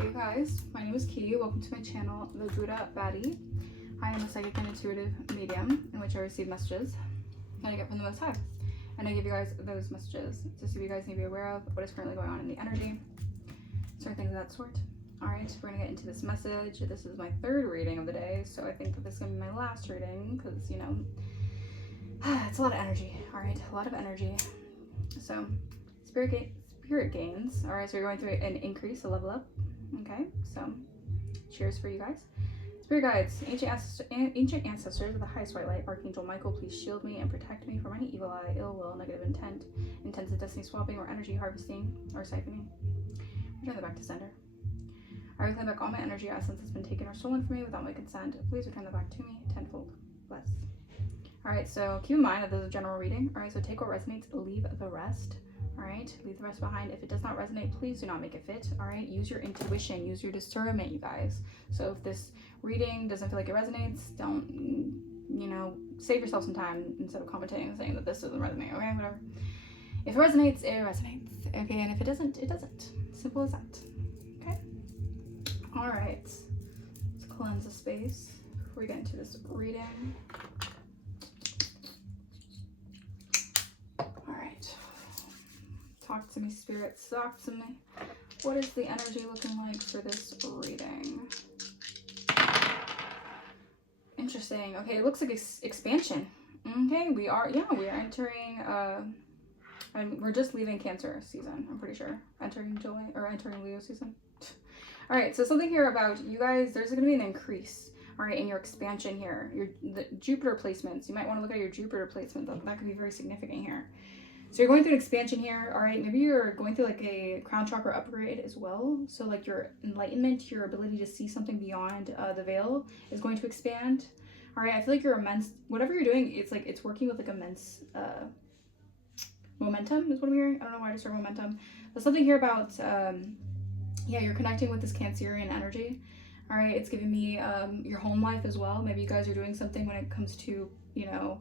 Hey you guys, my name is Ki. Welcome to my channel, The Buddha Baddie. I am a psychic and intuitive medium in which I receive messages that I get from the Most High. And I give you guys those messages to see what you guys need to be aware of, what is currently going on in the energy, certain things of that sort. Alright, we're going to get into this message. This is my third reading of the day, so I think that this is going to be my last reading because, you know, it's a lot of energy. Alright, a lot of energy. So, spirit gains. Alright, so you're going through an increase, a level up. Okay, so cheers for you guys. Spirit guides, ancient ancestors of the highest white light, Archangel Michael, please shield me and protect me from any evil eye, ill will, negative intent, intensive destiny swapping, or energy harvesting or siphoning. Return them back to sender. I reclaim back all my energy essence has been taken or stolen from me without my consent. Please return them back to me tenfold. Bless. Alright, so keep in mind that this is a general reading. Alright, so take what resonates, leave the rest. Alright, leave the rest behind. If it does not resonate, please do not make it fit. Alright, use your intuition, use your discernment, you guys. So if this reading doesn't feel like it resonates, don't, you know, save yourself some time instead of commenting and saying that this doesn't resonate. Okay, whatever. If it resonates, it resonates. Okay, and if it doesn't, it doesn't. Simple as that. Okay? Alright, let's cleanse the space before we get into this reading. Talk to me, spirits. Talk to me. What is the energy looking like for this reading? Interesting. Okay, it looks like expansion. Okay, we are entering, we're just leaving Cancer season, I'm pretty sure. Entering July, or entering Leo season. All right, so something here about you guys, there's going to be an increase, all right, in your expansion here. The Jupiter placements, you might want to look at your Jupiter placement. That could be very significant here. So you're going through an expansion here, all right? Maybe you're going through like a crown chakra upgrade as well. So like your enlightenment, your ability to see something beyond the veil is going to expand. All right, I feel like you're immense, whatever you're doing, it's like it's working with like immense momentum is what I'm hearing. I don't know why I just heard momentum. But something here about, yeah, you're connecting with this Cancerian energy. All right, it's giving me your home life as well. Maybe you guys are doing something when it comes to, you know,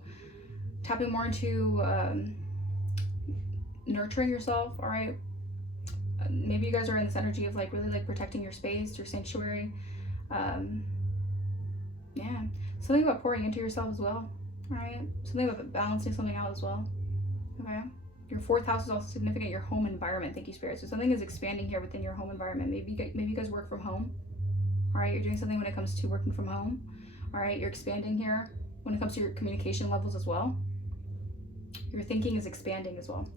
tapping more into nurturing yourself. All right, maybe you guys are in this energy of like really like protecting your space, your sanctuary. Yeah, something about pouring into yourself as well. All right, something about balancing something out as well. Okay, your fourth house is also significant, your home environment. Thank you, spirit. So something is expanding here within your home environment. Maybe you guys work from home. All right, you're doing something when it comes to working from home. All right, you're expanding here when it comes to your communication levels as well. Your thinking is expanding as well.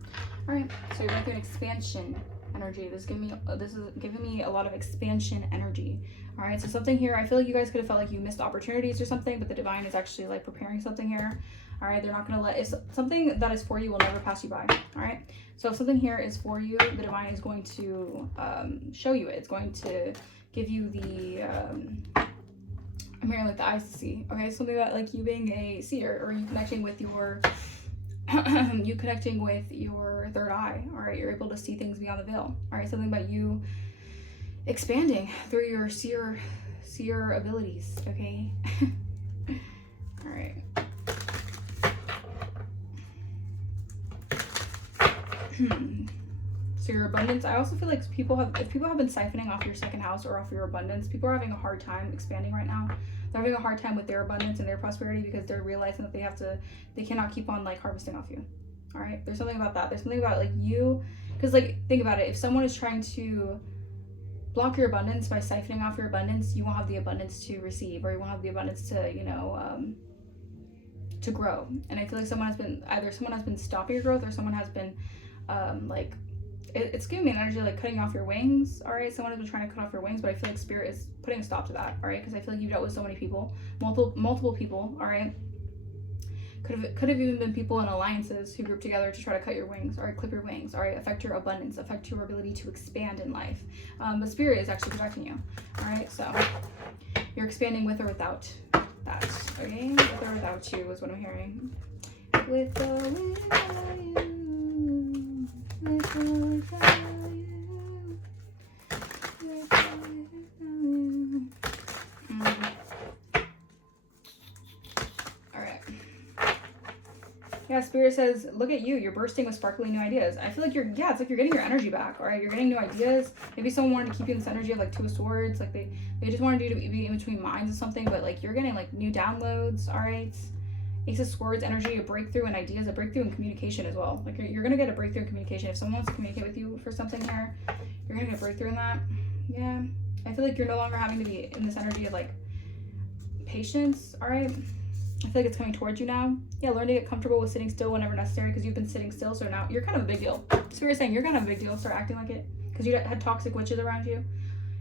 All right, so you're going through an expansion energy. This is giving me a lot of expansion energy. All right, so something here, I feel like you guys could have felt like you missed opportunities or something, but the divine is actually like preparing something here. All right, they're not going to let, if something that is for you will never pass you by. All right, so if something here is for you, the divine is going to show you it. It's going to give you the I'm hearing like the eyes to see. Okay, something about like you being a seer, or you connecting with your third eye. All right, you're able to see things beyond the veil. All right, something about you expanding through your seer abilities. Okay. All right. So your abundance, I also feel like if people have been siphoning off your second house or off your abundance, people are having a hard time expanding right now. They're having a hard time with their abundance and their prosperity because they're realizing that they cannot keep on like harvesting off you. All right, there's something about that. There's something about like you, because like think about it, if someone is trying to block your abundance by siphoning off your abundance, you won't have the abundance to receive, or you won't have the abundance to, you know, to grow. And I feel like someone has been stopping your growth, or someone has been like, it's giving me an energy like cutting off your wings. All right, someone has been trying to cut off your wings, but I feel like spirit is putting a stop to that. All right, because I feel like you've dealt with so many people, multiple people. All right, could have even been people in alliances who grouped together to try to cut your wings. All right, clip your wings. All right, affect your abundance, affect your ability to expand in life. But spirit is actually protecting you. All right, so you're expanding with or without that. Okay, with or without you is what I'm hearing. With or without you. Yeah, Spirit says, look at you. You're bursting with sparkly new ideas. I feel like it's like you're getting your energy back, all right? You're getting new ideas. Maybe someone wanted to keep you in this energy of like Two of Swords. Like they just wanted you to be in between minds or something, but like you're getting like new downloads, all right? Ace of Swords energy, a breakthrough in ideas, a breakthrough in communication as well. Like you're going to get a breakthrough in communication. If someone wants to communicate with you for something here, you're going to get a breakthrough in that. Yeah. I feel like you're no longer having to be in this energy of like patience, all right? I feel like it's coming towards you now. Yeah, learn to get comfortable with sitting still whenever necessary because you've been sitting still. So now you're kind of a big deal. So you're saying you're kind of a big deal. Start acting like it because you had toxic witches around you.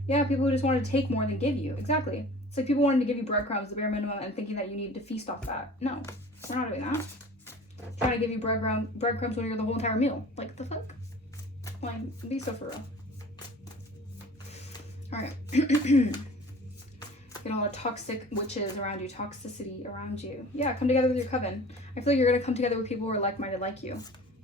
Yeah, people who just wanted to take more than give you. Exactly. It's like people wanting to give you breadcrumbs, the bare minimum, and thinking that you need to feast off that. No, we're not doing that. Trying to give you breadcrumbs when you're the whole entire meal. Like, the fuck? Like, be so for real. All right. You know, a lot of toxic witches around you, toxicity around you. Yeah, come together with your coven. I feel like you're going to come together with people who are like-minded like you.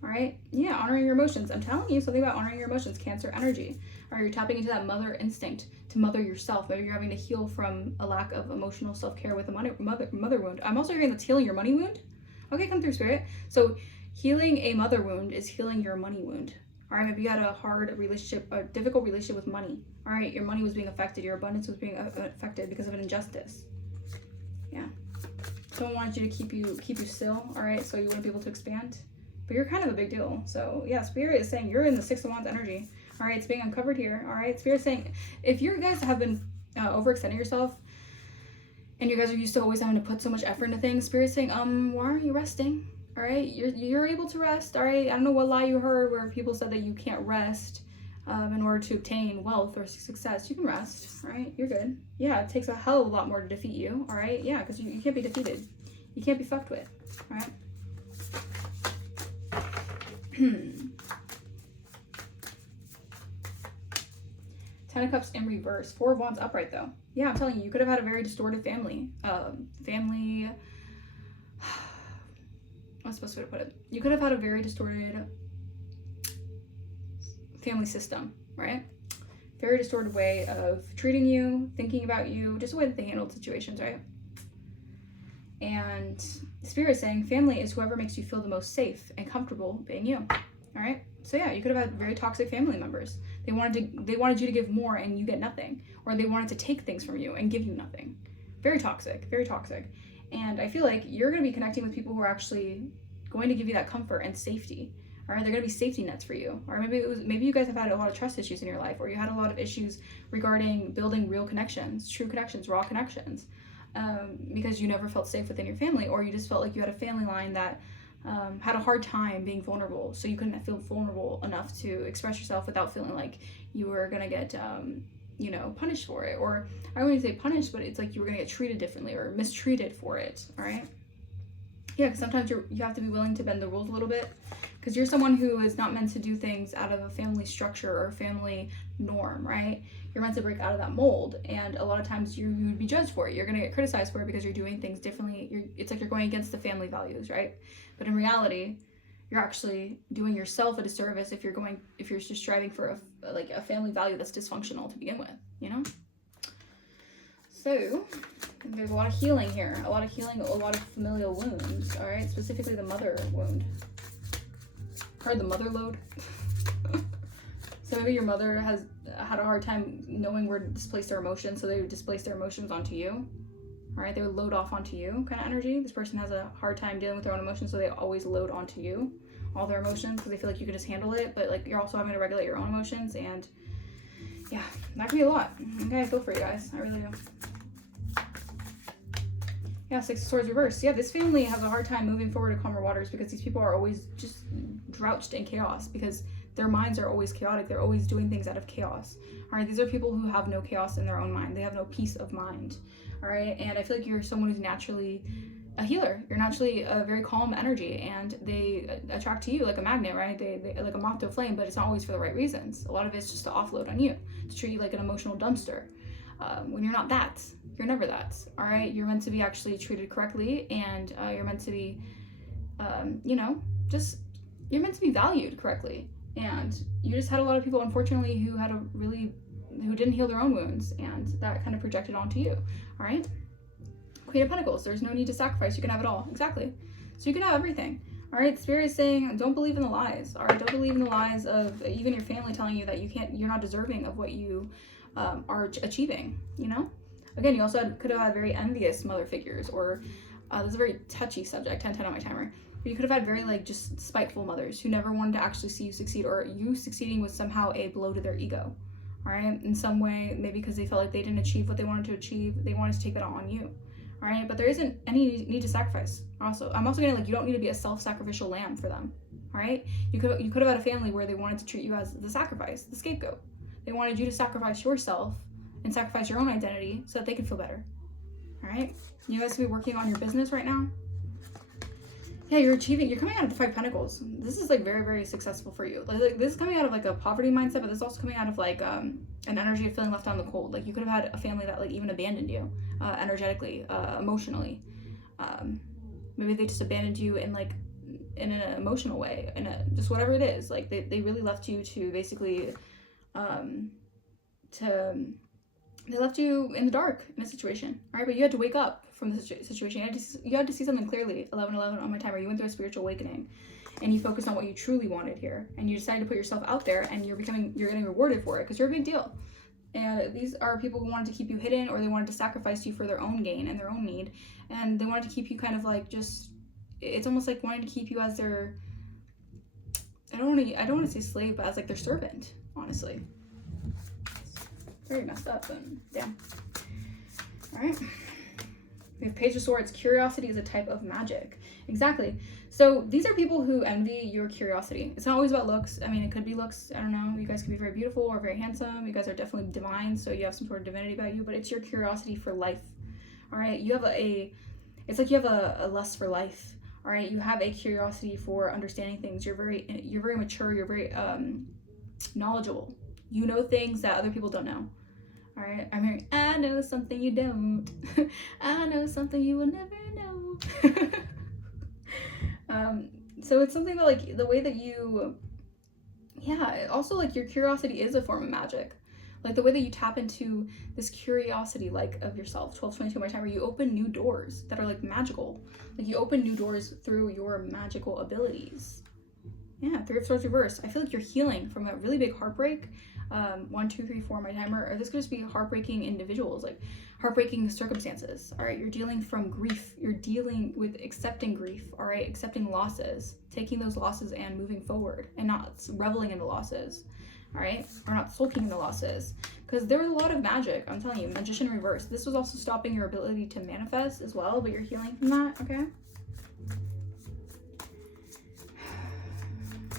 All right? Yeah, honoring your emotions. I'm telling you something about honoring your emotions. Cancer energy. All right, you're tapping into that mother instinct to mother yourself. Maybe you're having to heal from a lack of emotional self-care with a mother wound. I'm also hearing that's healing your money wound. Okay, come through, Spirit. So healing a mother wound is healing your money wound. All right, maybe you had a hard relationship, a difficult relationship with money. All right, your money was being affected, your abundance was being affected because of an injustice. Yeah. Someone wanted you to keep you still, all right, so you wouldn't be able to expand. But you're kind of a big deal. So yeah, Spirit is saying you're in the Six of Wands energy. All right, it's being uncovered here. All right, Spirit saying if you guys have been overextending yourself and you guys are used to always having to put so much effort into things, Spirit saying, why aren't you resting? All right, you're able to rest. All right, I don't know what lie you heard where people said that you can't rest in order to obtain wealth or success. You can rest. All right, you're good. Yeah, it takes a hell of a lot more to defeat you. All right, yeah, because you can't be defeated. You can't be fucked with. All right. Ten of Cups in reverse. Four of Wands upright though. Yeah, I'm telling you, you could have had a very distorted family. What's the best way to put it? You could have had a very distorted family system, right? Very distorted way of treating you, thinking about you, just the way that they handled situations, right? And Spirit is saying family is whoever makes you feel the most safe and comfortable being you. All right. So yeah, you could have had very toxic family members. They wanted you to give more and you get nothing, or they wanted to take things from you and give you nothing. Very toxic, very toxic. And I feel like you're going to be connecting with people who are actually going to give you that comfort and safety. All right, they're going to be safety nets for you. Or maybe you guys have had a lot of trust issues in your life, or you had a lot of issues regarding building real connections, true connections, raw connections, because you never felt safe within your family, or you just felt like you had a family line that had a hard time being vulnerable, so you couldn't feel vulnerable enough to express yourself without feeling like you were going to get punished for it. Or I wouldn't say punished, but it's like you were going to get treated differently or mistreated for it. All right. Yeah, because sometimes you have to be willing to bend the rules a little bit, because you're someone who is not meant to do things out of a family structure or family norm, right? You're meant to break out of that mold, and a lot of times you would be judged for it. You're going to get criticized for it because you're doing things differently. It's like you're going against the family values, right? But in reality, you're actually doing yourself a disservice if you're just striving for a family value that's dysfunctional to begin with, you know? So there's a lot of healing here, a lot of familial wounds, all right? Specifically the mother wound, or the mother load. So maybe your mother has had a hard time knowing where to displace their emotions, so they would displace their emotions onto you, all right? They would load off onto you kind of energy. This person has a hard time dealing with their own emotions, so they always load onto you all their emotions because they feel like you can just handle it, but like you're also having to regulate your own emotions, and yeah, that can be a lot. Okay, I feel for you guys, I really do. Yeah, Six of Swords reverse. Yeah, this family has a hard time moving forward to calmer waters because these people are always just drouched in chaos because their minds are always chaotic. They're always doing things out of chaos. All right, these are people who have no chaos in their own mind. They have no peace of mind. All right, and I feel like you're someone who's naturally a healer. You're naturally a very calm energy, and they attract to you like a magnet, right? They like a moth to a flame, but it's not always for the right reasons. A lot of it's just to offload on you, to treat you like an emotional dumpster. When you're not that, you're never that. All right, you're meant to be actually treated correctly, and you're meant to be, you're meant to be valued correctly. And you just had a lot of people, unfortunately, who didn't heal their own wounds, and that kind of projected onto you. All right, Queen of Pentacles. There's no need to sacrifice. You can have it all. Exactly. So you can have everything. All right, Spirit is saying, don't believe in the lies. All right, don't believe in the lies of even your family telling you that you're not deserving of what you are achieving, you know? Again, you also could have had very envious mother figures, or this is a very touchy subject, 10-10 on my timer. But you could have had very like just spiteful mothers who never wanted to actually see you succeed, or you succeeding was somehow a blow to their ego. All right, in some way, maybe because they felt like they didn't achieve what they wanted to achieve, they wanted to take that on you. All right, but there isn't any need to sacrifice. Also, I'm also getting like you don't need to be a self-sacrificial lamb for them. All right, you could have had a family where they wanted to treat you as the sacrifice, the scapegoat. They wanted you to sacrifice yourself and sacrifice your own identity so that they could feel better. All right, you guys could be working on your business right now. Yeah, you're coming out of the 5 Pentacles. This is like very, very successful for you. Like this is coming out of like a poverty mindset, but this is also coming out of like an energy of feeling left out in the cold. Like you could have had a family that like even abandoned you energetically, emotionally. Maybe they just abandoned you in like in an emotional way, in a just whatever it is. Like they really left you to basically they left you in the dark in a situation. All right, but you had to wake up from the situation. You had to see something clearly. 11-11 on my timer. You went through a spiritual awakening, and you focused on what you truly wanted here, and you decided to put yourself out there, and you're getting rewarded for it because you're a big deal. And these are people who wanted to keep you hidden, or they wanted to sacrifice you for their own gain and their own need, and they wanted to keep you kind of like just. It's almost like wanting to keep you as their. I don't want to say slave, but as like their servant. Honestly. Very messed up, and damn. All right. We have Page of Swords. Curiosity is a type of magic. Exactly. So these are people who envy your curiosity. It's not always about looks. I mean, it could be looks. I don't know. You guys could be very beautiful or very handsome. You guys are definitely divine, so you have some sort of divinity about you, but it's your curiosity for life. All right. You have it's like you have a lust for life. All right. You have a curiosity for understanding things. You're very mature. You're very knowledgeable. You know things that other people don't know. All right, I'm hearing, I know something you don't. I know something you will never know. So it's something that like the way that you, also like your curiosity is a form of magic. Like the way that you tap into this curiosity like of yourself, 12-22 my timer, you open new doors that are like magical. Like you open new doors through your magical abilities. Yeah, 3 of Swords reverse. I feel like you're healing from a really big heartbreak. 1, 2, 3, 4 my timer, or this could just be heartbreaking individuals, like heartbreaking circumstances. All right, you're dealing from grief. You're dealing with accepting grief. All right, accepting losses, taking those losses and moving forward, and not reveling in the losses. All right, or not sulking in the losses, because there was a lot of magic. I'm telling you, Magician reverse. This was also stopping your ability to manifest as well, but you're healing from that. Okay.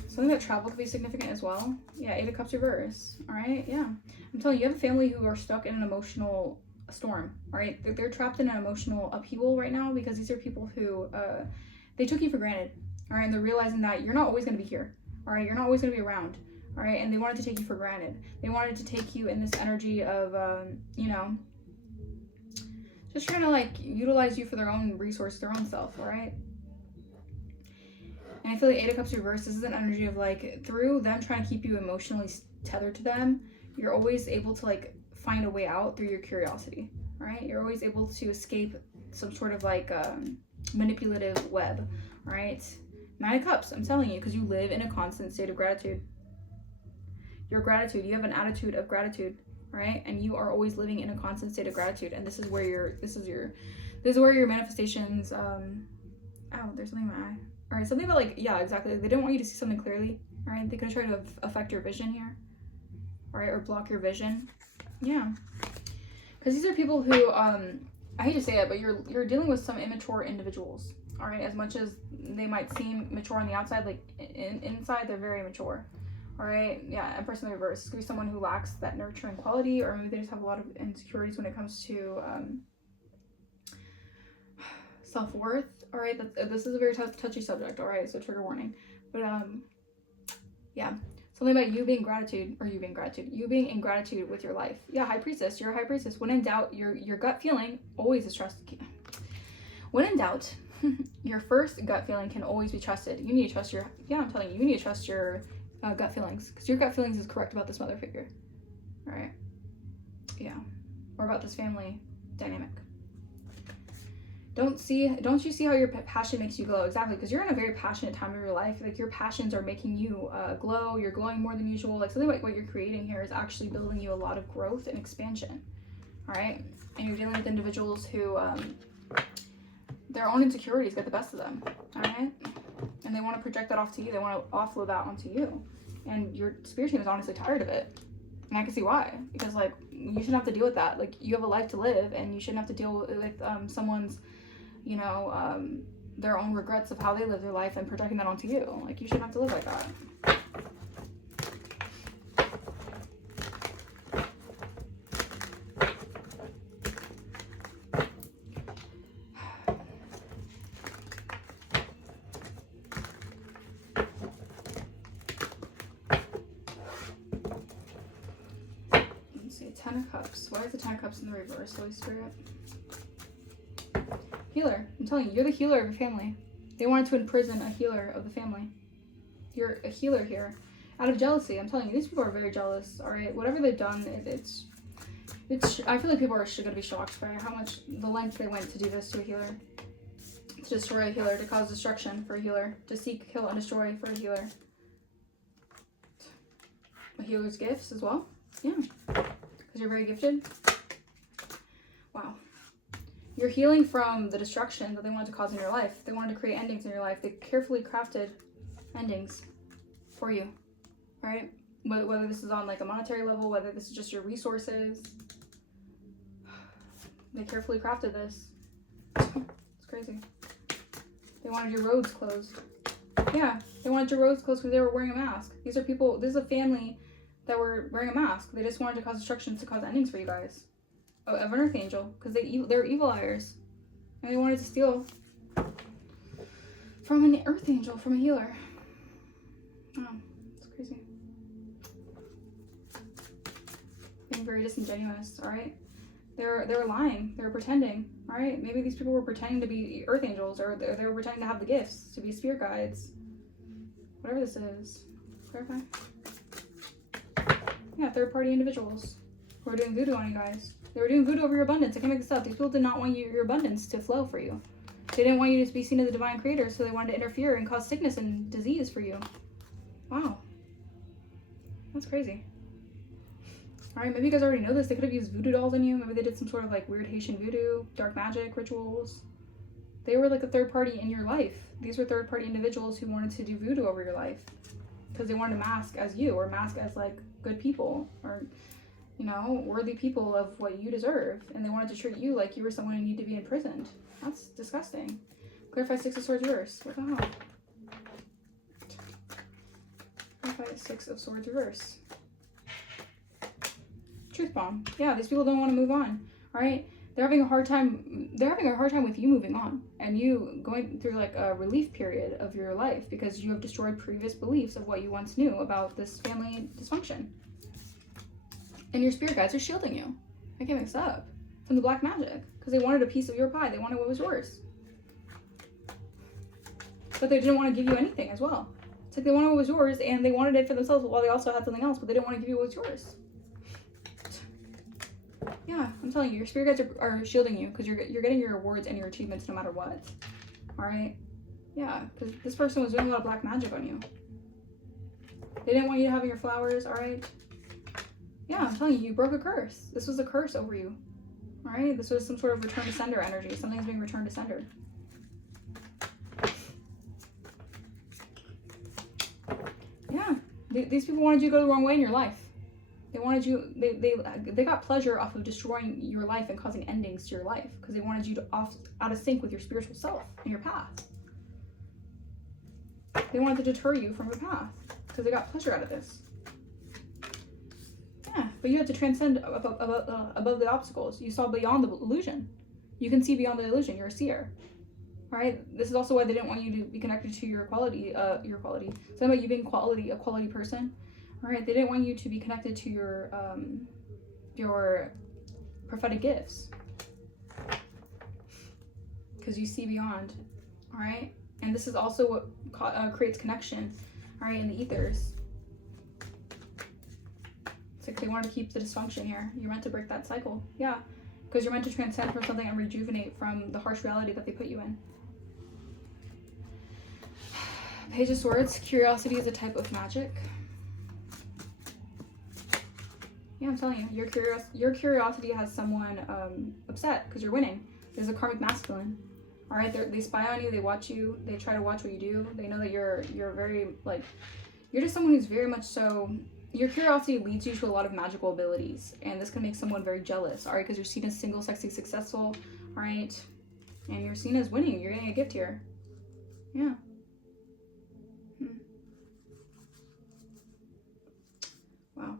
Something about travel could be significant as well. Yeah, 8 of Cups reverse. All right, yeah. I'm telling you, you have a family who are stuck in an emotional storm. All right, they're trapped in an emotional upheaval right now because these are people who they took you for granted. All right, and they're realizing that you're not always going to be here. All right, you're not always going to be around. All right, and they wanted to take you for granted. They wanted to take you in this energy of, just trying to like utilize you for their own resources, their own self. All right. And I feel like 8 of Cups reverse, this is an energy of like, through them trying to keep you emotionally tethered to them, you're always able to like find a way out through your curiosity, right? You're always able to escape some sort of like manipulative web, right? 9 of Cups, I'm telling you, because you live in a constant state of gratitude. Your gratitude, you have an attitude of gratitude, right? And you are always living in a constant state of gratitude. And this is where this is where your manifestations, there's something in my eye. All right, something about like, yeah, exactly. They didn't want you to see something clearly. All right, they could try to affect your vision here. All right, or block your vision. Yeah, because these are people who, I hate to say it, but you're dealing with some immature individuals. All right, as much as they might seem mature on the outside, like inside they're very mature. All right, yeah, Empress in the reverse. This could be someone who lacks that nurturing quality, or maybe they just have a lot of insecurities when it comes to self-worth. All right, this is a very touchy subject. All right, so trigger warning. But yeah, something about you being in gratitude with your life. Yeah, High Priestess, you're a High Priestess. When in doubt, your gut feeling always is trusted. When in doubt, your first gut feeling can always be trusted. You need to trust I'm telling you, you need to trust your gut feelings, because your gut feelings is correct about this mother figure. All right, yeah, or about this family dynamic. Don't you see how your passion makes you glow? Exactly, because you're in a very passionate time of your life. Like, your passions are making you glow. You're glowing more than usual. Like, something like what you're creating here is actually building you a lot of growth and expansion. All right, and you're dealing with individuals who their own insecurities get the best of them. All right, and they want to project that off to you. They want to offload that onto you, and your spirit team is honestly tired of it. And I can see why, because like, you shouldn't have to deal with that. Like, you have a life to live, and you shouldn't have to deal with someone's, you know, their own regrets of how they live their life and projecting that onto you. Like, you shouldn't have to live like that. Let's see, 10 of Cups. Why is the 10 of Cups in the reverse, Holy Spirit? Healer. I'm telling you, you're the healer of your family. They wanted to imprison a healer of the family. You're a healer here. Out of jealousy, I'm telling you, these people are very jealous, all right? Whatever they've done, it's I feel like people are going to be shocked by how much, the length they went to do this to a healer. To destroy a healer, to cause destruction for a healer, to seek, kill, and destroy for a healer. A healer's gifts as well. Yeah. Because you're very gifted. Wow. You're healing from the destruction that they wanted to cause in your life. They wanted to create endings in your life. They carefully crafted endings for you, right? Whether this is on like a monetary level, whether this is just your resources. They carefully crafted this. It's crazy. They wanted your roads closed. Yeah, they wanted your roads closed because they were wearing a mask. These are people, this is a family that were wearing a mask. They just wanted to cause destructions to cause endings for you guys. Of an earth angel, because they're evil liars, and they wanted to steal from an earth angel, from a healer. Oh, it's crazy. Being very disingenuous. All right, they were lying. They were pretending. All right, maybe these people were pretending to be earth angels, or they were pretending to have the gifts to be spirit guides. Whatever this is. Clarify. Yeah, third-party individuals who are doing voodoo on you guys. They were doing voodoo over your abundance. I can't make this up. These people did not want your abundance to flow for you. They didn't want you to be seen as a divine creator, so they wanted to interfere and cause sickness and disease for you. Wow. That's crazy. Alright, maybe you guys already know this. They could have used voodoo dolls on you. Maybe they did some sort of like weird Haitian voodoo, dark magic rituals. They were like a third party in your life. These were third party individuals who wanted to do voodoo over your life. Because they wanted to mask as you, or mask as like good people, or, you know, worthy people of what you deserve. And they wanted to treat you like you were someone who needed to be imprisoned. That's disgusting. Clarify 6 of Swords reverse. What the hell? Clarify 6 of Swords reverse. Truth bomb. Yeah, these people don't want to move on. All right, they're having a hard time. They're having a hard time with you moving on, and you going through like a relief period of your life because you have destroyed previous beliefs of what you once knew about this family dysfunction. And your spirit guides are shielding you. I can't mix up from the black magic because they wanted a piece of your pie. They wanted what was yours, but they didn't want to give you anything as well. It's like they wanted what was yours, and they wanted it for themselves while they also had something else, but they didn't want to give you what was yours. Yeah, I'm telling you, your spirit guides are shielding you because you're getting your rewards and your achievements no matter what. All right? Yeah, because this person was doing a lot of black magic on you. They didn't want you to have your flowers, all right? Yeah, I'm telling you, you broke a curse. This was a curse over you. All right? This was some sort of return to sender energy. Something's being returned to sender. Yeah, these people wanted you to go the wrong way in your life. They wanted you, they got pleasure off of destroying your life and causing endings to your life because they wanted you to out of sync with your spiritual self and your path. They wanted to deter you from your path because they got pleasure out of this. Yeah, but you had to transcend above the obstacles. You saw beyond the illusion. You can see beyond the illusion. You're a seer. All right. This is also why they didn't want you to be connected to your quality. Something about you being a quality person. All right, they didn't want you to be connected to your prophetic gifts because you see beyond. All right, and this is also what creates connection. All right, in the ethers. It's like they wanted to keep the dysfunction here. You're meant to break that cycle. Yeah, Because you're meant to transcend from something and rejuvenate from the harsh reality that they put you in. Page of Swords. Curiosity is a type of magic. Yeah, I'm telling you, your curiosity has someone upset because you're winning. There's a karmic masculine. All right, they spy on you, they watch you, they try to watch what you do. They know that you're very, like, you're just someone who's very much so, your curiosity leads you to a lot of magical abilities, and this can make someone very jealous, all right, because you're seen as single, sexy, successful, all right, and you're seen as winning. You're getting a gift here. Yeah. Wow.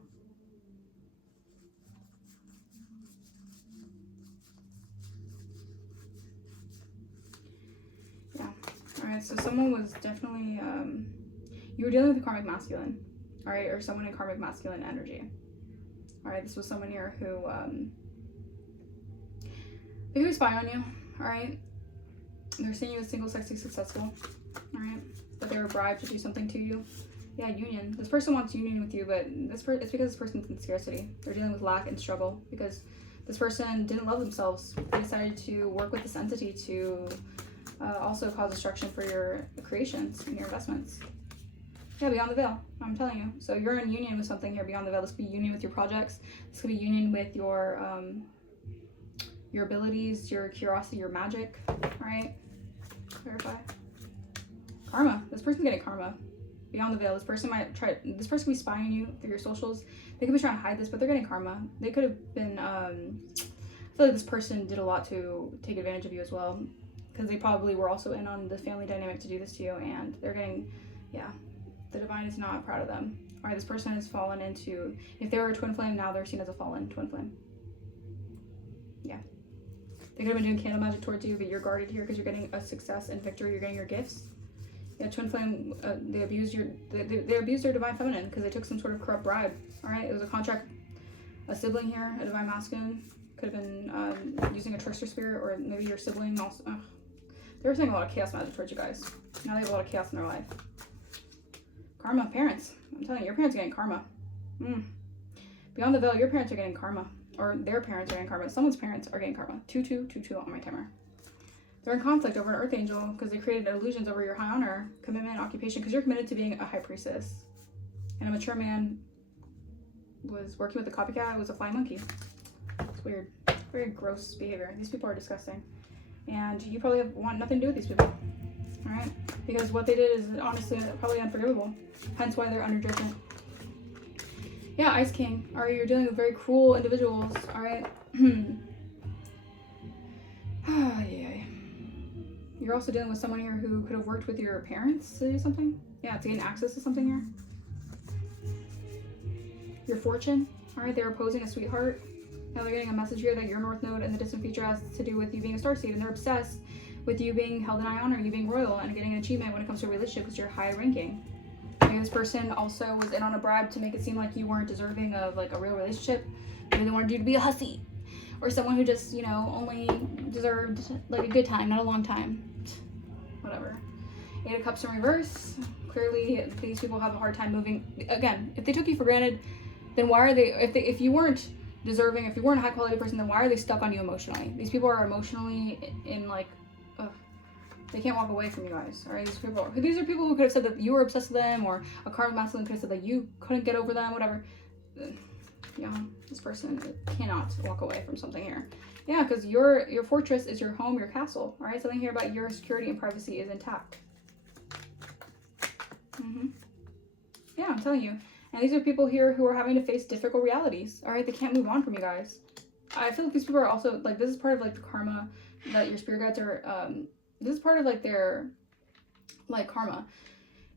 Yeah. All right, so someone was definitely, you were dealing with a karmic masculine, all right, or someone in karmic masculine energy. All right, this was someone here who, they could spy on you, all right? They're seeing you as single, sexy, successful, all right? But they were bribed to do something to you. Yeah, union. This person wants union with you, but it's because this person's in scarcity. They're dealing with lack and struggle because this person didn't love themselves. They decided to work with this entity to also cause destruction for your creations and your investments. Yeah, beyond the veil, I'm telling you. So you're in union with something here beyond the veil. This could be union with your projects. This could be union with your abilities, your curiosity, your magic, right? Clarify. Karma. This person's getting karma. Beyond the veil, this person could be spying on you through your socials. They could be trying to hide this, but they're getting karma. They could have been, I feel like this person did a lot to take advantage of you as well, because they probably were also in on the family dynamic to do this to you, and they're getting, yeah, the divine is not proud of them. All right, this person has fallen into, if they were a twin flame, now they're seen as a fallen twin flame. Yeah. They could have been doing candle magic towards you, but you're guarded here because you're getting a success and victory. You're getting your gifts. Yeah, twin flame, they abused they abused their divine feminine because they took some sort of corrupt bribe. All right, it was a contract, a sibling here, a divine masculine could have been using a trickster spirit, or maybe your sibling also. They were saying a lot of chaos magic towards you guys. Now they have a lot of chaos in their life. Karma, parents. I'm telling you, your parents are getting karma. Beyond the veil, your parents are getting karma, or their parents are getting karma. Someone's parents are getting karma. 2222 on my timer. They're in conflict over an earth angel because they created illusions over your high honor, commitment, occupation, because you're committed to being a high priestess. And a mature man was working with a copycat. It was a flying monkey. It's weird. Very gross behavior. These people are disgusting. And you probably want nothing to do with these people. All right? Because what they did is honestly probably unforgivable. Hence why they're under judgment. Yeah, Ice King. All right, you're dealing with very cruel individuals. All right? Yeah. You're also dealing with someone here who could have worked with your parents to do something. Yeah, to gain access to something here. Your fortune. All right, they're opposing a sweetheart. Now they're getting a message here that your North Node in the distant future has to do with you being a starseed, and they're obsessed with you being held in high honor, you being royal, and getting an achievement when it comes to a relationship because you're high ranking. Maybe this person also was in on a bribe to make it seem like you weren't deserving of like a real relationship. Maybe they wanted you to be a hussy, or someone who just, you know, only deserved like a good time, not a long time. Whatever. Eight of Cups in reverse. Clearly, these people have a hard time moving. Again, if they took you for granted, then why are they? If you weren't deserving, if you weren't a high quality person, then why are they stuck on you emotionally? These people are emotionally in like, they can't walk away from you guys. All right, these are people who could have said that you were obsessed with them, or a karmic masculine could have said that you couldn't get over them, whatever. Yeah, this person cannot walk away from something here. Yeah, because your fortress is your home, your castle. All right, something here about your security and privacy is intact. Yeah, I'm telling you. And these are people here who are having to face difficult realities. All right, they can't move on from you guys. I feel like these people are also like, this is part of like the karma that your spirit guides are. This is part of like their like karma,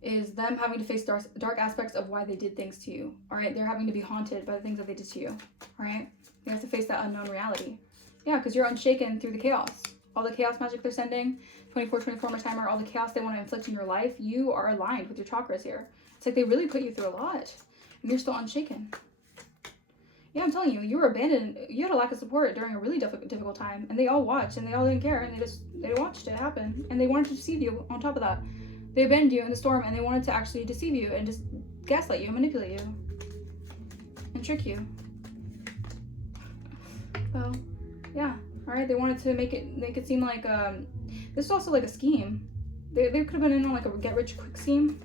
is them having to face dark aspects of why they did things to you. All right, they're having to be haunted by the things that they did to you. All right, they have to face that unknown reality. Yeah, because you're unshaken through the chaos. All the chaos magic they're sending, 24 my timer, all the chaos they want to inflict in your life, you are aligned with your chakras here. It's like they really put you through a lot, and you're still unshaken. Yeah, I'm telling you, you were abandoned. You had a lack of support during a really difficult time, and they all watched, and they all didn't care, and they watched it happen, and they wanted to deceive you. On top of that, they abandoned you in the storm, and they wanted to actually deceive you and just gaslight you and manipulate you and trick you. Well, Yeah. All right. They wanted to make it seem like this is also like a scheme. They could have been in on like a get rich quick scheme.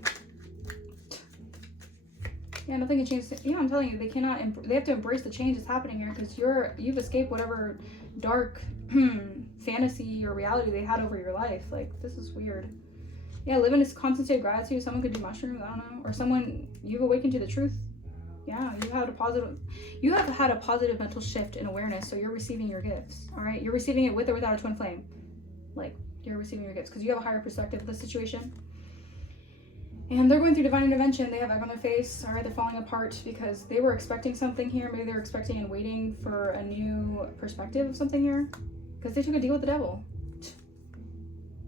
Yeah, nothing can change. Yeah, I'm telling you, they cannot. They have to embrace the change that's happening here because you've escaped whatever dark fantasy or reality they had over your life. Like, this is weird. Yeah, live in this constant state of gratitude. Someone could do mushrooms, I don't know, or you've awakened to the truth. Yeah, you have had a positive mental shift in awareness, so you're receiving your gifts. All right, you're receiving it with or without a twin flame. Like, you're receiving your gifts because you have a higher perspective of the situation. And they're going through divine intervention. They have egg on their face. All right, they're falling apart because they were expecting something here. Maybe they're expecting and waiting for a new perspective of something here because they took a deal with the devil.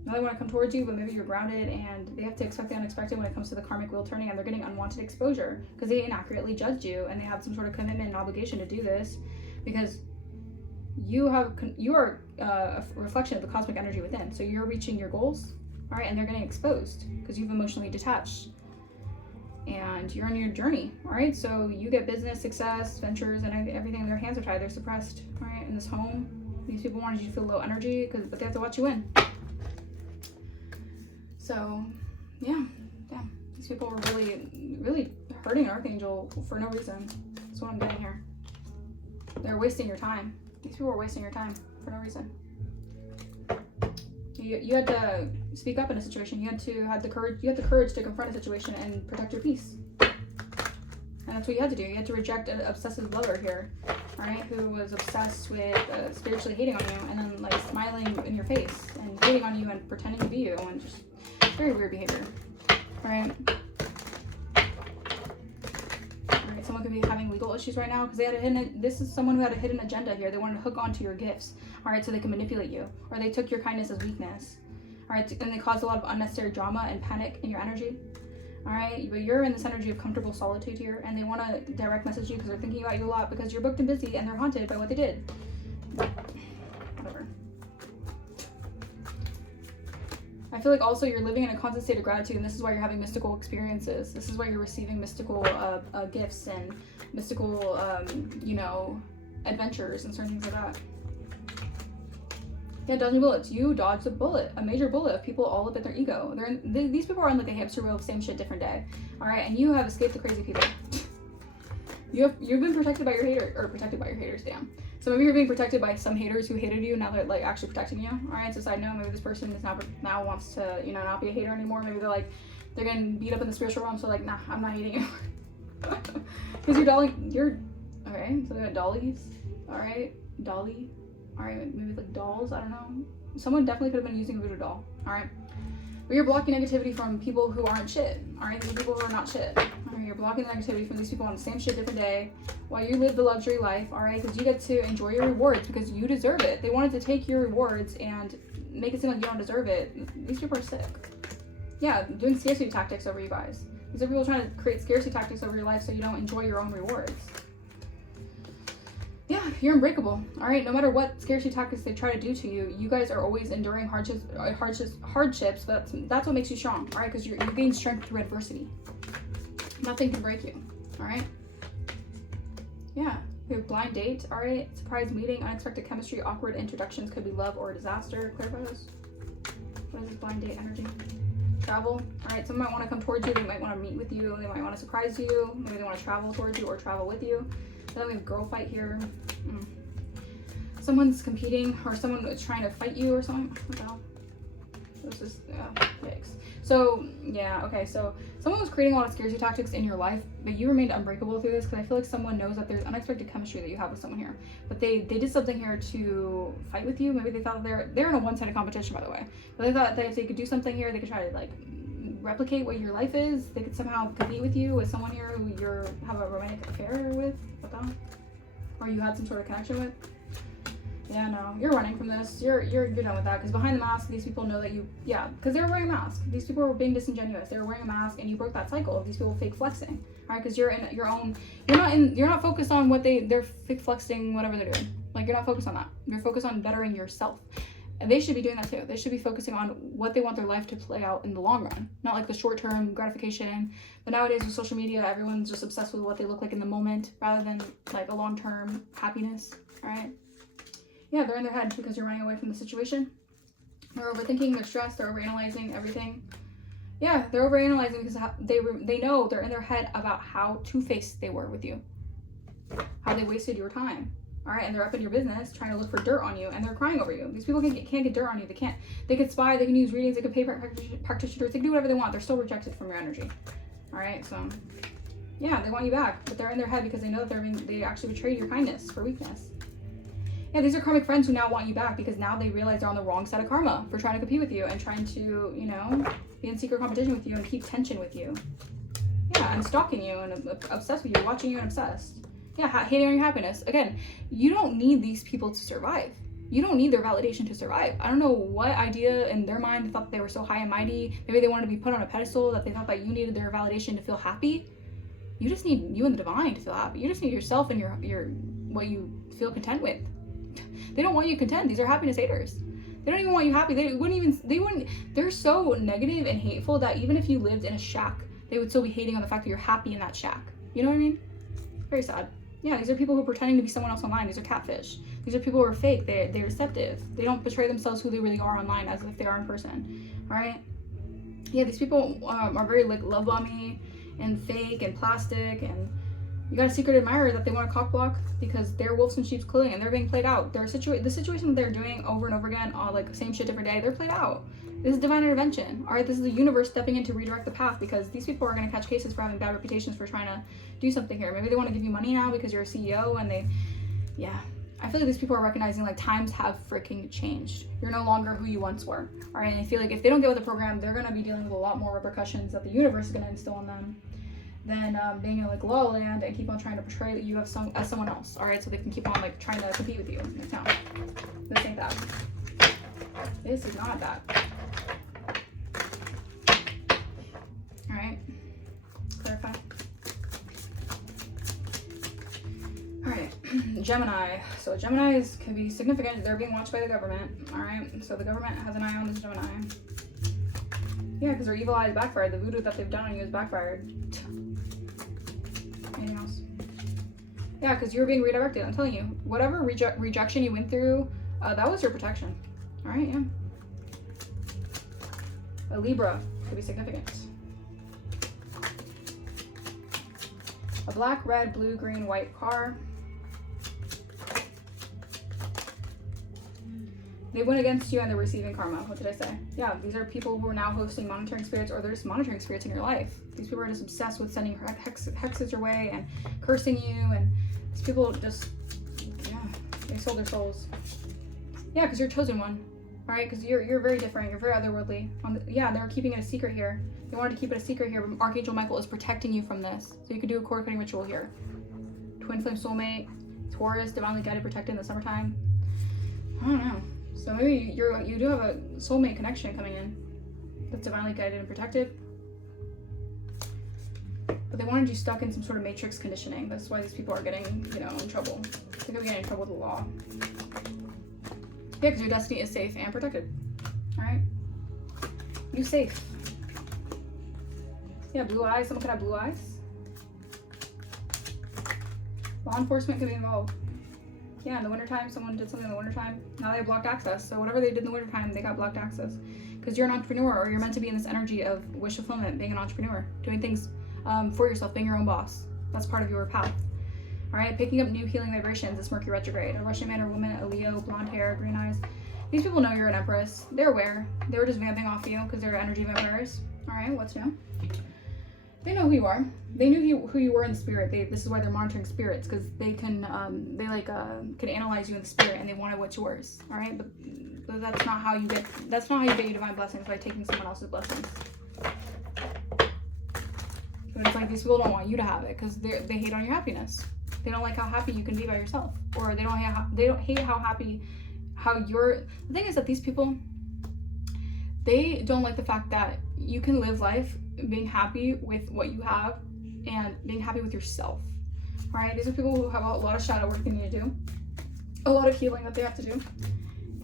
Now they want to come towards you, but maybe you're grounded, and they have to expect the unexpected when it comes to the karmic wheel turning, and they're getting unwanted exposure because they inaccurately judged you, and they have some sort of commitment and obligation to do this because you are a reflection of the cosmic energy within. So you're reaching your goals. All right, and they're getting exposed because you've emotionally detached and you're on your journey. All right, so you get business, success, ventures, and everything. Their hands are tied, they're suppressed. All right, in this home, these people wanted you to feel low energy but they have to watch you in. So, yeah, these people were really, really hurting Archangel for no reason. That's what I'm getting here. They're wasting your time. These people were wasting your time for no reason. You had to speak up in a situation. You had the courage to confront a situation and protect your peace. And that's what you had to do. You had to reject an obsessive lover here, all right, who was obsessed with spiritually hating on you and then like smiling in your face and hating on you and pretending to be you, and just very weird behavior. All right. Someone could be having legal issues right now because they had this is someone who had a hidden agenda here. They wanted to hook onto your gifts, all right, so they can manipulate you, or they took your kindness as weakness, all right, and they caused a lot of unnecessary drama and panic in your energy, all right. But you're in this energy of comfortable solitude here, and they want to direct message you because they're thinking about you a lot because you're booked and busy, and they're haunted by what they did. Whatever. I feel like also you're living in a constant state of gratitude, and this is why you're having mystical experiences. This is why you're receiving mystical gifts and mystical, adventures and certain things like that. Yeah, dodging bullets. You dodged a bullet, a major bullet of people all up in their ego. These people are on like a hamster wheel of same shit, different day. All right, and you have escaped the crazy people. You've been protected by your haters, damn. So maybe you're being protected by some haters who hated you, now they're like actually protecting you. All right, so side note, maybe this person is now wants to, not be a hater anymore. Maybe they're getting beat up in the spiritual realm, so like, nah, I'm not hating you. Because okay, so they got dollies. All right, dolly. All right, maybe like dolls, I don't know. Someone definitely could have been using a voodoo doll. All right. But you're blocking negativity from people who aren't shit. All right, these people who are not shit. All right, you're blocking the negativity from these people on the same shit, different day, while you live the luxury life. All right, because you get to enjoy your rewards because you deserve it. They wanted to take your rewards and make it seem like you don't deserve it. These people are sick. Yeah, doing scarcity tactics over you guys. These are people trying to create scarcity tactics over your life so you don't enjoy your own rewards. Yeah, you're unbreakable. All right, no matter what scarcity tactics they try to do to you, you guys are always enduring hardships. That's what makes you strong. All right, because you gain strength through adversity. Nothing can break you. All right. Yeah, we have blind date. All right, surprise meeting, unexpected chemistry, awkward introductions, could be love or disaster. Clarify those. What is this blind date energy? Travel. All right, someone might want to come towards you. They might want to meet with you. They might want to surprise you. Maybe they want to travel towards you or travel with you. Then we have girl fight here. Someone's competing, or someone is trying to fight you or something. What the hell? This is, yikes. So, yeah, okay, so someone was creating a lot of scarcity tactics in your life, but you remained unbreakable through this because I feel like someone knows that there's unexpected chemistry that you have with someone here. But they did something here to fight with you. Maybe they thought they're in a one-sided competition, by the way. But they thought that if they could do something here, they could try to, like, replicate what your life is. They could somehow compete with you with someone here who you have a romantic affair with, or you had some sort of connection with. Yeah, no, you're running from this. You're done with that because behind the mask, these people know that because they were wearing a mask. These people were being disingenuous. They were wearing a mask, and you broke that cycle of these people fake flexing. All right, because you're in your own. You're not focused on what they're fake flexing, whatever they're doing. Like, you're not focused on that. You're focused on bettering yourself. And they should be doing that too. They should be focusing on what they want their life to play out in the long run, not like the short-term gratification. But nowadays with social media, everyone's just obsessed with what they look like in the moment rather than like a long-term happiness. All right. Yeah, they're in their head because you're running away from the situation. They're overthinking, they're stressed, they're overanalyzing everything. Yeah, they're overanalyzing because they know they're in their head about how two-faced they were with you. How they wasted your time. All right, and they're up in your business trying to look for dirt on you, and they're crying over you. These people can't get dirt on you. They could spy, they can use readings, they could pay practitioners, they can do whatever they want. They're still rejected from your energy. All right, so yeah, they want you back, but they're in their head because they know that they actually betrayed your kindness for weakness. Yeah, these are karmic friends who now want you back because now they realize they're on the wrong side of karma for trying to compete with you and trying to, you know, be in secret competition with you and keep tension with you. Yeah, and stalking you and obsessed with you, watching you and obsessed. Yeah, hating on your happiness. Again, you don't need these people to survive. You don't need their validation to survive. I don't know what idea in their mind they thought they were so high and mighty. Maybe they wanted to be put on a pedestal, that they thought that you needed their validation to feel happy. You just need you and the divine to feel happy. You just need yourself and your what you feel content with. They don't want you content. These are happiness haters. They don't even want you happy. They're so negative and hateful that even if you lived in a shack, they would still be hating on the fact that you're happy in that shack. You know what I mean? Very sad. Yeah, these are people who are pretending to be someone else online. These are catfish. These are people who are fake. They're deceptive. They don't portray themselves who they really are online as if they are in person. All right? Yeah, these people are very like love bombing and fake and plastic, and you got a secret admirer that they want to cock block because they're wolves in sheep's clothing and they're being played out. The situation that they're doing over and over again, all like same shit different day, they're played out. This is divine intervention. All right, this is the universe stepping in to redirect the path because these people are going to catch cases for having bad reputations for trying to do something here. Maybe they want to give you money now because you're a CEO and yeah. I feel like these people are recognizing like times have freaking changed. You're no longer who you once were. All right, and I feel like if they don't get with the program, they're going to be dealing with a lot more repercussions that the universe is going to instill on them than being in like La La Land and keep on trying to portray that you have as someone else. All right, so they can keep on like trying to compete with you. Like, no, this ain't that. This is not that. All right, clarify. All right, Gemini. So Geminis can be significant. They're being watched by the government. All right, so the government has an eye on this Gemini. Yeah, because their evil eye is backfired. The voodoo that they've done on you is backfired. Anything else? Yeah, because you're being redirected. I'm telling you, whatever rejection you went through, that was your protection. All right, yeah. A Libra could be significant. A black, red, blue, green, white car. They went against you and they're receiving karma. What did I say? Yeah, these are people who are now hosting monitoring spirits, or they're just monitoring spirits in your life. These people are just obsessed with sending hexes your way and cursing you, and these people just, yeah, they sold their souls. Yeah, because you're a chosen one, all right? Because you're very different. You're very otherworldly. Yeah, they're keeping it a secret here. They wanted to keep it a secret here, but Archangel Michael is protecting you from this. So you could do a cord cutting ritual here. Twin flame soulmate, Taurus, divinely guided, protected in the summertime. I don't know. So maybe you do have a soulmate connection coming in that's divinely guided and protected. But they wanted you stuck in some sort of matrix conditioning. That's why these people are getting, you know, in trouble. They could be getting in trouble with the law. Yeah, because your destiny is safe and protected. Alright? You safe. Yeah, blue eyes. Someone could have blue eyes. Law enforcement could be involved. Yeah, in the wintertime, someone did something in the wintertime. Now they have blocked access. So whatever they did in the wintertime, they got blocked access. Because you're an entrepreneur, or you're meant to be in this energy of wish fulfillment, being an entrepreneur, doing things for yourself, being your own boss. That's part of your path. All right, picking up new healing vibrations. It's Mercury retrograde. A Russian man or woman, a Leo, blonde hair, green eyes. These people know you're an empress. They're aware. They were just vamping off you because they're energy vampires. All right, what's new? They know who you are. They knew who you were in the spirit. This is why they're monitoring spirits, because they can analyze you in the spirit, and they wanted what's yours. All right, but that's not how you get. That's not how you get your divine blessings, by taking someone else's blessings. But it's like these people don't want you to have it because they hate on your happiness. They don't like how happy you can be by yourself, or they don't hate how you're. The thing is that these people, they don't like the fact that you can live life being happy with what you have and being happy with yourself. All right, these are people who have a lot of shadow work they need to do, a lot of healing that they have to do,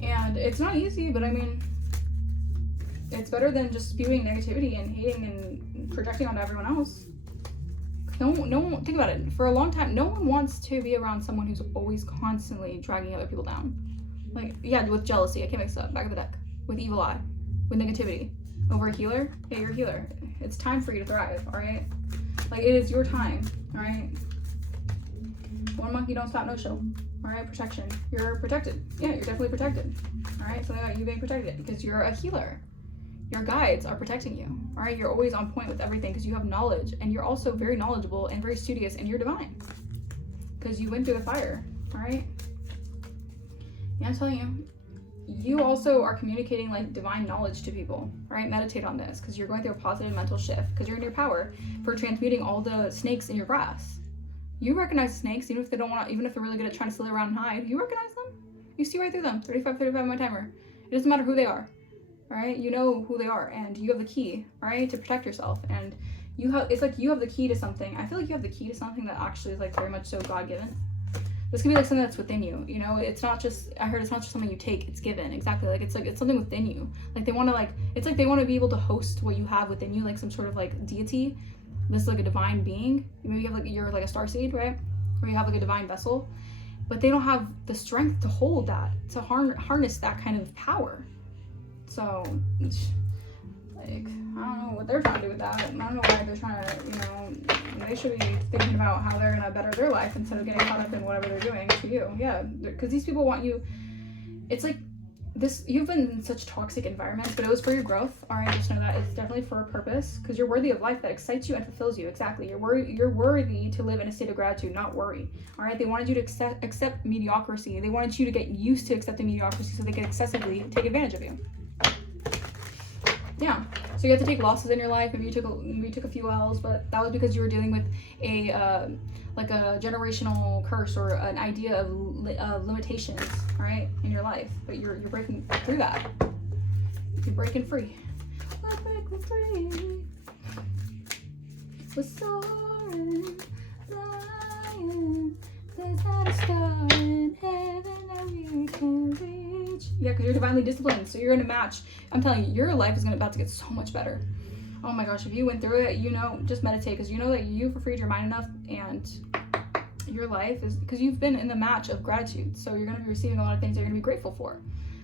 and it's not easy, but I mean, it's better than just spewing negativity and hating and projecting onto everyone else. No one, think about it. For a long time, no one wants to be around someone who's always constantly dragging other people down. Like, yeah, with jealousy. I can't mix it up. Back of the deck. With evil eye. With negativity. Over a healer. Yeah, you're a healer. It's time for you to thrive, alright? Like, it is your time, alright? One monkey don't stop no show. Alright, protection. You're protected. Yeah, you're definitely protected. Alright, something about you being protected because you're a healer. Your guides are protecting you. Alright, you're always on point with everything because you have knowledge, and you're also very knowledgeable and very studious, and you're divine. Because you went through the fire. Alright? Yeah, I'm telling you. You also are communicating like divine knowledge to people. Alright, meditate on this because you're going through a positive mental shift because you're in your power for transmuting all the snakes in your grass. You recognize snakes even if they don't want to, even if they're really good at trying to slither around and hide. You recognize them. You see right through them. 35 on my timer. It doesn't matter who they are. Alright, you know who they are, and you have the key, alright, to protect yourself. And you have, it's like you have the key to something. I feel like you have the key to something that actually is like very much so God-given. This could be like something that's within you, you know? It's not just, I heard it's not just something you take, it's given. Exactly. Like it's something within you. Like they want to it's like they want to be able to host what you have within you, like some sort of like deity. This is like a divine being. Maybe you have like, you're like a starseed, right? Or you have like a divine vessel, but they don't have the strength to hold that, to harness that kind of power. So, like, I don't know what they're trying to do with that. I don't know why they're trying to, you know, they should be thinking about how they're gonna better their life instead of getting caught up in whatever they're doing to you. Yeah, because these people want you. It's like this. You've been in such toxic environments, but it was for your growth. All right, just know that it's definitely for a purpose because you're worthy of life that excites you and fulfills you. Exactly, you're worthy to live in a state of gratitude, not worry. All right, they wanted you to accept mediocrity. They wanted you to get used to accepting mediocrity so they can excessively take advantage of you. Yeah, so you have to take losses in your life. Maybe you took a few L's, but that was because you were dealing with a like a generational curse or an idea of limitations, right, in your life. But you're breaking through that. You're breaking free. We're breaking free. We're soaring, flying. There's not a star in heaven that we can reach. Yeah, because you're divinely disciplined, so you're in a match. I'm telling you, your life is about to get so much better. Oh my gosh, if you went through it, you know, just meditate, because you know that you've freed your mind enough, and your life is, because you've been in the match of gratitude, so you're going to be receiving a lot of things that you're going to be grateful for.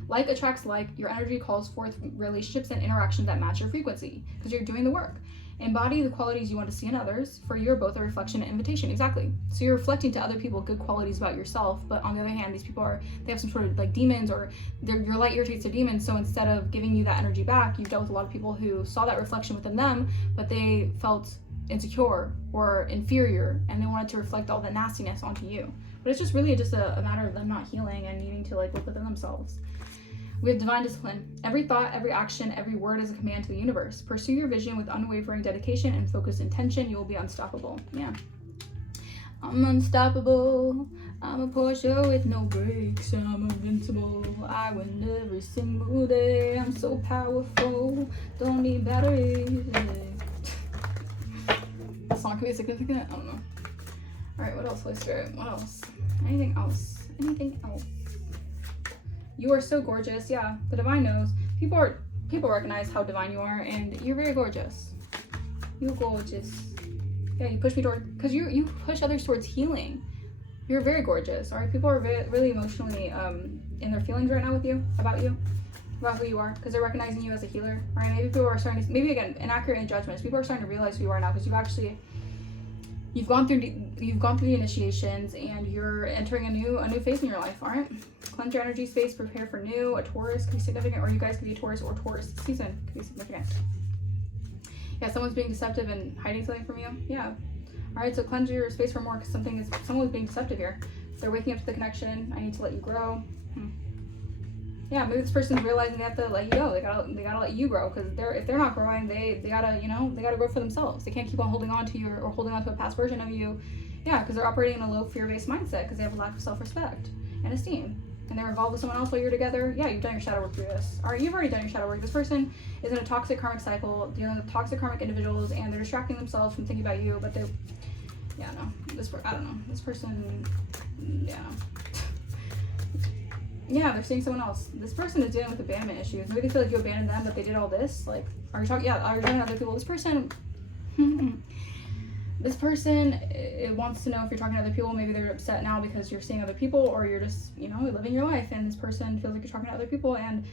Like attracts like. Your energy calls forth relationships and interactions that match your frequency, because you're doing the work. Embody the qualities you want to see in others, for you're both a reflection and invitation. Exactly. So you're reflecting to other people good qualities about yourself, but on the other hand, these people they have some sort of like demons, or your light irritates their demons. So instead of giving you that energy back, you've dealt with a lot of people who saw that reflection within them, but they felt insecure or inferior, and they wanted to reflect all the nastiness onto you. But it's just really just a matter of them not healing and needing to like look within themselves. We have divine discipline. Every thought, every action, every word is a command to the universe. Pursue your vision with unwavering dedication and focused intention. You will be unstoppable. Yeah. I'm unstoppable. I'm a Porsche with no brakes. I'm invincible. I win every single day. I'm so powerful. Don't need batteries. That song could be significant. I don't know. All right, what else, Holy Spirit? What else? Anything else? Anything else? You are so gorgeous. Yeah, the divine knows. People recognize how divine you are, and you're very gorgeous. You're gorgeous. Yeah, you push me toward, because you push others towards healing. You're very gorgeous. All right, people are really emotionally in their feelings right now with you, about who you are, because they're recognizing you as a healer. All right, maybe people are starting to, maybe again, inaccurate judgments. People are starting to realize who you are now, because you've gone through the initiations, and you're entering a new phase in your life. All right, cleanse your energy space, prepare for new. A Taurus could be significant, or you guys could be a Taurus or Taurus season could be significant. Yeah, someone's being deceptive and hiding something from you. Yeah. All right, so cleanse your space for more, because someone's being deceptive here. They're waking up to the connection. I need to let you grow. Yeah, maybe this person's realizing they have to let you go. They gotta let you grow, because if they're not growing, they gotta grow for themselves. They can't keep on holding on to you or holding on to a past version of you. Yeah, because they're operating in a low fear-based mindset, because they have a lack of self-respect and esteem, and they're involved with someone else while you're together. Yeah, you've done your shadow work through this. All right, you've already done your shadow work. This person is in a toxic karmic cycle, dealing with toxic karmic individuals, and they're distracting themselves from thinking about you. But I don't know. This person, yeah. Yeah, they're seeing someone else. This person is dealing with abandonment issues. Maybe they feel like you abandoned them, but they did all this. Like, are you talking to other people? This person, This person, it wants to know if you're talking to other people. Maybe they're upset now because you're seeing other people, or you're just, you know, living your life, and this person feels like you're talking to other people, and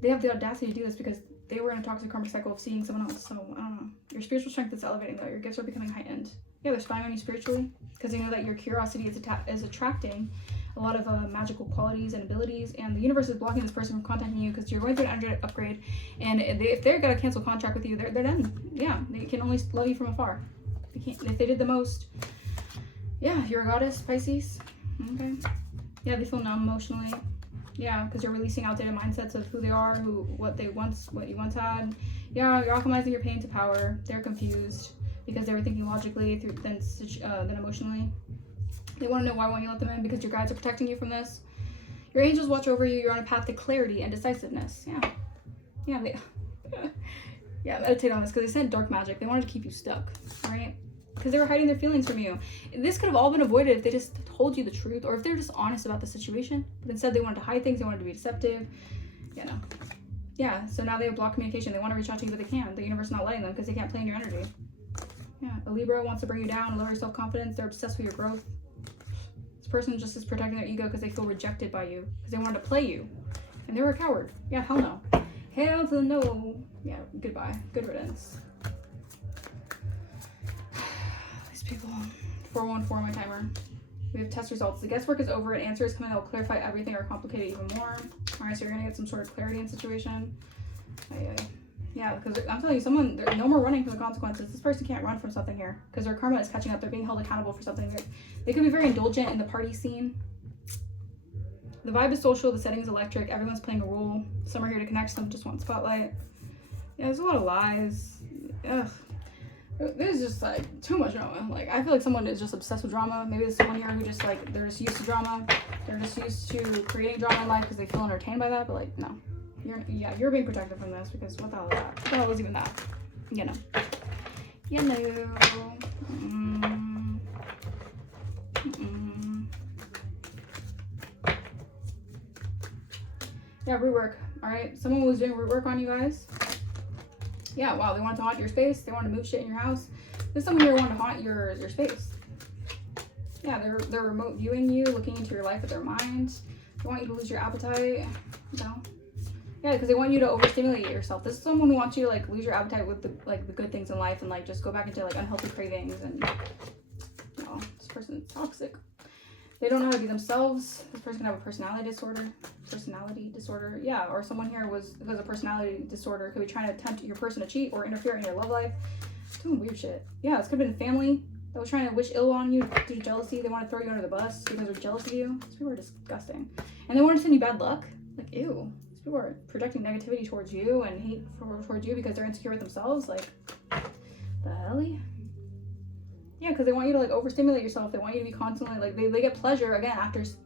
they have the audacity to do this because they were in a toxic karmic cycle of seeing someone else. So, I don't know. Your spiritual strength is elevating, though. Your gifts are becoming heightened. Yeah, they're spying on you spiritually because they know that your curiosity is attracting a lot of magical qualities and abilities, and the universe is blocking this person from contacting you because you're going through an energetic upgrade, and if they're gonna cancel contract with you, they're done. Yeah, they can only love you from afar. They can't, if they did the most. Yeah, you're a goddess, Pisces. Okay. Yeah, they feel numb emotionally. Yeah, because you're releasing outdated mindsets of who they are, what you once had. Yeah, you're alchemizing your pain to power. They're confused because they were thinking logically than emotionally. They want to know, why won't you let them in? Because your guides are protecting you from this. Your angels watch over you. You're on a path to clarity and decisiveness. Yeah. Yeah, yeah, meditate on this, because they sent dark magic. They wanted to keep you stuck, all right? Because they were hiding their feelings from you. This could have all been avoided if they just told you the truth, or if they're just honest about the situation. But instead, they wanted to hide things. They wanted to be deceptive. You know. Yeah, so now they have blocked communication. They want to reach out to you, but they can't. The universe is not letting them because they can't play in your energy. Yeah, a Libra wants to bring you down, lower your self-confidence. They're obsessed with your growth. This person just is protecting their ego because they feel rejected by you, because they wanted to play you. And they were a coward. Yeah, hell no. Hell to the no. Yeah, goodbye. Good riddance. These people. 414 my timer. We have test results. The guesswork is over and answer is coming that will clarify everything or complicate it even more. Alright, so you're gonna get some sort of clarity in situation. Yeah, because I'm telling you, no more running from the consequences. This person can't run from something here because their karma is catching up. They're being held accountable for something. They could be very indulgent in the party scene. The vibe is social, the setting is electric, everyone's playing a role. Some are here to connect, some just want spotlight. Yeah, there's a lot of lies. Ugh. There's just like too much drama. Like, I feel like someone is just obsessed with drama. Maybe there's someone here who just like, they're just used to drama. They're just used to creating drama in life because they feel entertained by that, but like, no. You're being protected from this, because what the hell is that? What the hell is even that? You know. You know. Yeah, root work. Alright, someone was doing root work on you guys. Yeah, wow, they wanted to haunt your space. They wanted to move shit in your house. There's someone here who wanted to haunt your space. Yeah, they're remote viewing you, looking into your life with their minds. They want you to lose your appetite. You know? Yeah, because they want you to overstimulate yourself. This is someone who wants you to like lose your appetite with the good things in life, and like just go back into like unhealthy cravings. And no, this person is toxic. They don't know how to be themselves. This person can have a personality disorder. Yeah, or someone here who has a personality disorder could be trying to tempt your person to cheat or interfere in your love life. Doing weird shit. Yeah, this could have been family that was trying to wish ill on you due to jealousy. They want to throw you under the bus because they're jealous of you. These people are disgusting. And they want to send you bad luck. Like, ew. These people are projecting negativity towards you and hate towards you because they're insecure with themselves. Like, the hell? Yeah, because they want you to like overstimulate yourself. They want you to be constantly like, they get pleasure again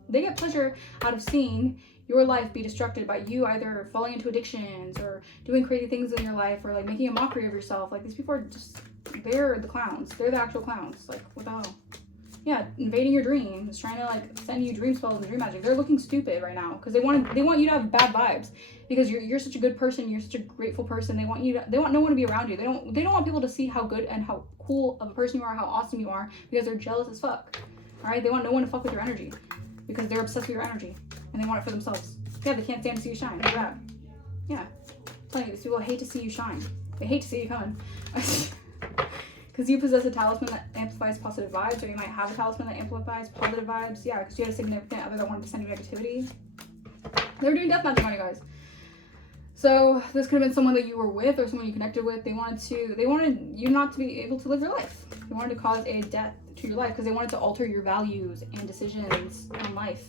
they get pleasure out of seeing your life be destructed by you either falling into addictions or doing crazy things in your life, or like making a mockery of yourself. Like, these people are just, they're the clowns. They're the actual clowns. Like, what the hell? Yeah, invading your dreams, trying to like send you dream spells and dream magic. They're looking stupid right now because they want you to have bad vibes because you're such a good person. You're such a grateful person. They want no one to be around you. They don't want people to see how good and how cool of a person you are, how awesome you are, because they're jealous as fuck. All right, they want no one to fuck with your energy because they're obsessed with your energy and they want it for themselves. Yeah, they can't stand to see you shine. Look at that. Yeah, I'm telling you, these people hate to see you shine. They hate to see you coming. Because you possess a talisman that amplifies positive vibes, or you might have a talisman that amplifies positive vibes. Yeah, because you had a significant other that wanted to send you negativity. They were doing death magic on you guys. So this could have been someone that you were with or someone you connected with. They wanted you not to be able to live your life. They wanted to cause a death to your life because they wanted to alter your values and decisions on life.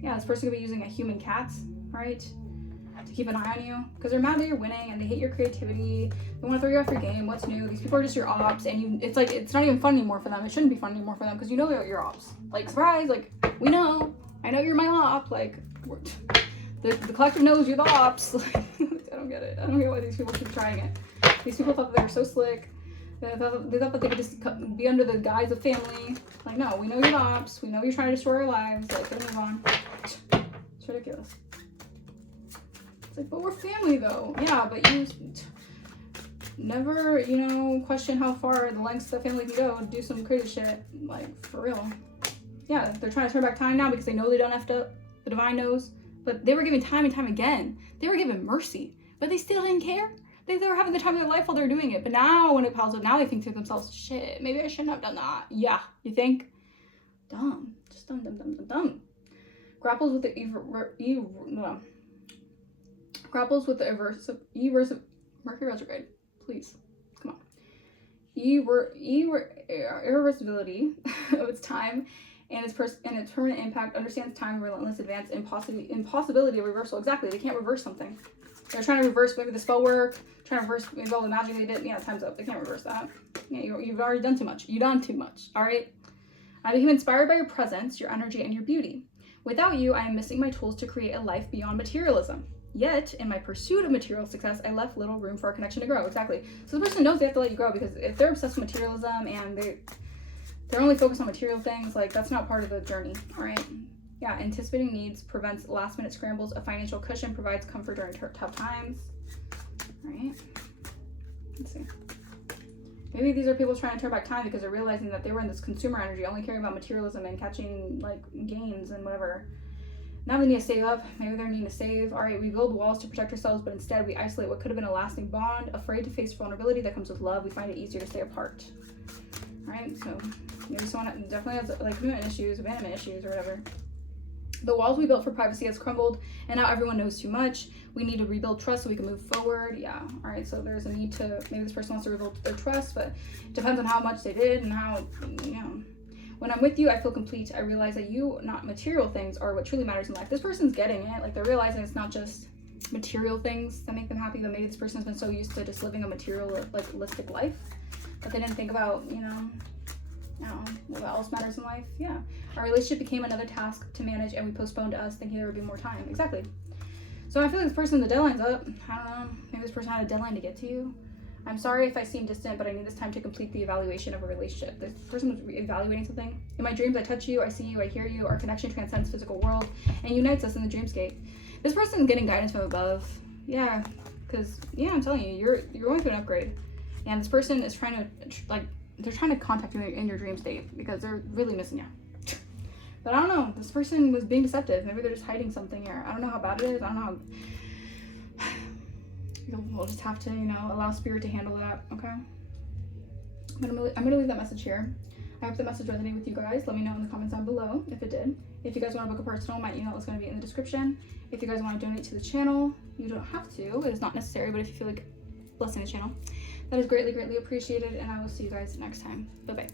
Yeah, this person could be using a human cat, right? To keep an eye on you because they're mad that you're winning and they hate your creativity. They want to throw you off your game. What's new? These people are just your ops, and it's like it's not even fun anymore for them. It shouldn't be fun anymore for them because you know they're your ops. Like, surprise! Like, we know. I know you're my op. Like, the collective knows you're the ops. Like, I don't get it. I don't get why these people keep trying it. These people thought that they were so slick. They thought that they could just be under the guise of family. Like, no, we know you're the ops. We know you're trying to destroy our lives. Like, let's move on. It's ridiculous. Like, but we're family though. Yeah, but never, you know, question how far the lengths the family can go to do some crazy shit. Like, for real. Yeah, they're trying to turn back time now because they know they done effed up. The divine knows. But they were given time and time again. They were given mercy. But they still didn't care. They were having the time of their life while they were doing it. But now when it piles up, now they think to themselves, shit, maybe I shouldn't have done that. Yeah, you think? Dumb. Just dumb, dumb, dumb, dumb, dumb. Grapples with the Mercury retrograde. Please, come on. Irreversibility of its time and its permanent impact. Understands time, relentless advance, impossibility of reversal. Exactly, they can't reverse something. They're trying to reverse maybe the spell work, trying to reverse maybe all the magic they did. Yeah, time's up. They can't reverse that. Yeah, you've already done too much. You've done too much. All right. I became inspired by your presence, your energy, and your beauty. Without you, I am missing my tools to create a life beyond materialism. Yet, in my pursuit of material success, I left little room for our connection to grow. Exactly. So the person knows they have to let you grow, because if they're obsessed with materialism and they're only focused on material things, like, that's not part of the journey. All right. Yeah, anticipating needs prevents last-minute scrambles. A financial cushion provides comfort during tough times. All right. Let's see. Maybe these are people trying to turn back time because they're realizing that they were in this consumer energy, only caring about materialism and catching, like, gains and whatever. Now they need to save up. Maybe they're needing to save. All right, we build walls to protect ourselves, but instead we isolate what could have been a lasting bond. Afraid to face vulnerability that comes with love, we find it easier to stay apart. All right, so maybe someone definitely has, like, commitment issues, abandonment issues, or whatever. The walls we built for privacy has crumbled, and now everyone knows too much. We need to rebuild trust so we can move forward. Yeah, all right, so there's a need to, maybe this person wants to rebuild their trust, but it depends on how much they did and how, you know. When I'm with you, I feel complete. I realize that you, not material things, are what truly matters in life. This person's getting it. Like, they're realizing it's not just material things that make them happy, but maybe this person's been so used to just living a materialistic life that they didn't think about, you know, what else matters in life. Yeah. Our relationship became another task to manage, and we postponed us thinking there would be more time. Exactly. So I feel like this person, the deadline's up. I don't know. Maybe this person had a deadline to get to you. I'm sorry if I seem distant, but I need this time to complete the evaluation of a relationship. This person was evaluating something. In my dreams, I touch you, I see you, I hear you. Our connection transcends physical world and unites us in the dreamscape. This person's getting guidance from above. Yeah, because, yeah, I'm telling you, you're going through an upgrade. And this person is trying to, like, they're trying to contact you in your dream state because they're really missing you. But I don't know. This person was being deceptive. Maybe they're just hiding something here. I don't know how bad it is. I don't know how... We'll just have to, you know, allow spirit to handle that, okay? I'm gonna leave that message here. I hope the message resonated with you guys. Let me know in the comments down below if it did. If you guys want to book a personal, my email is going to be in the description. If you guys want to donate to the channel, you don't have to. It is not necessary, but if you feel like blessing the channel, that is greatly, greatly appreciated, and I will see you guys next time. Bye-bye.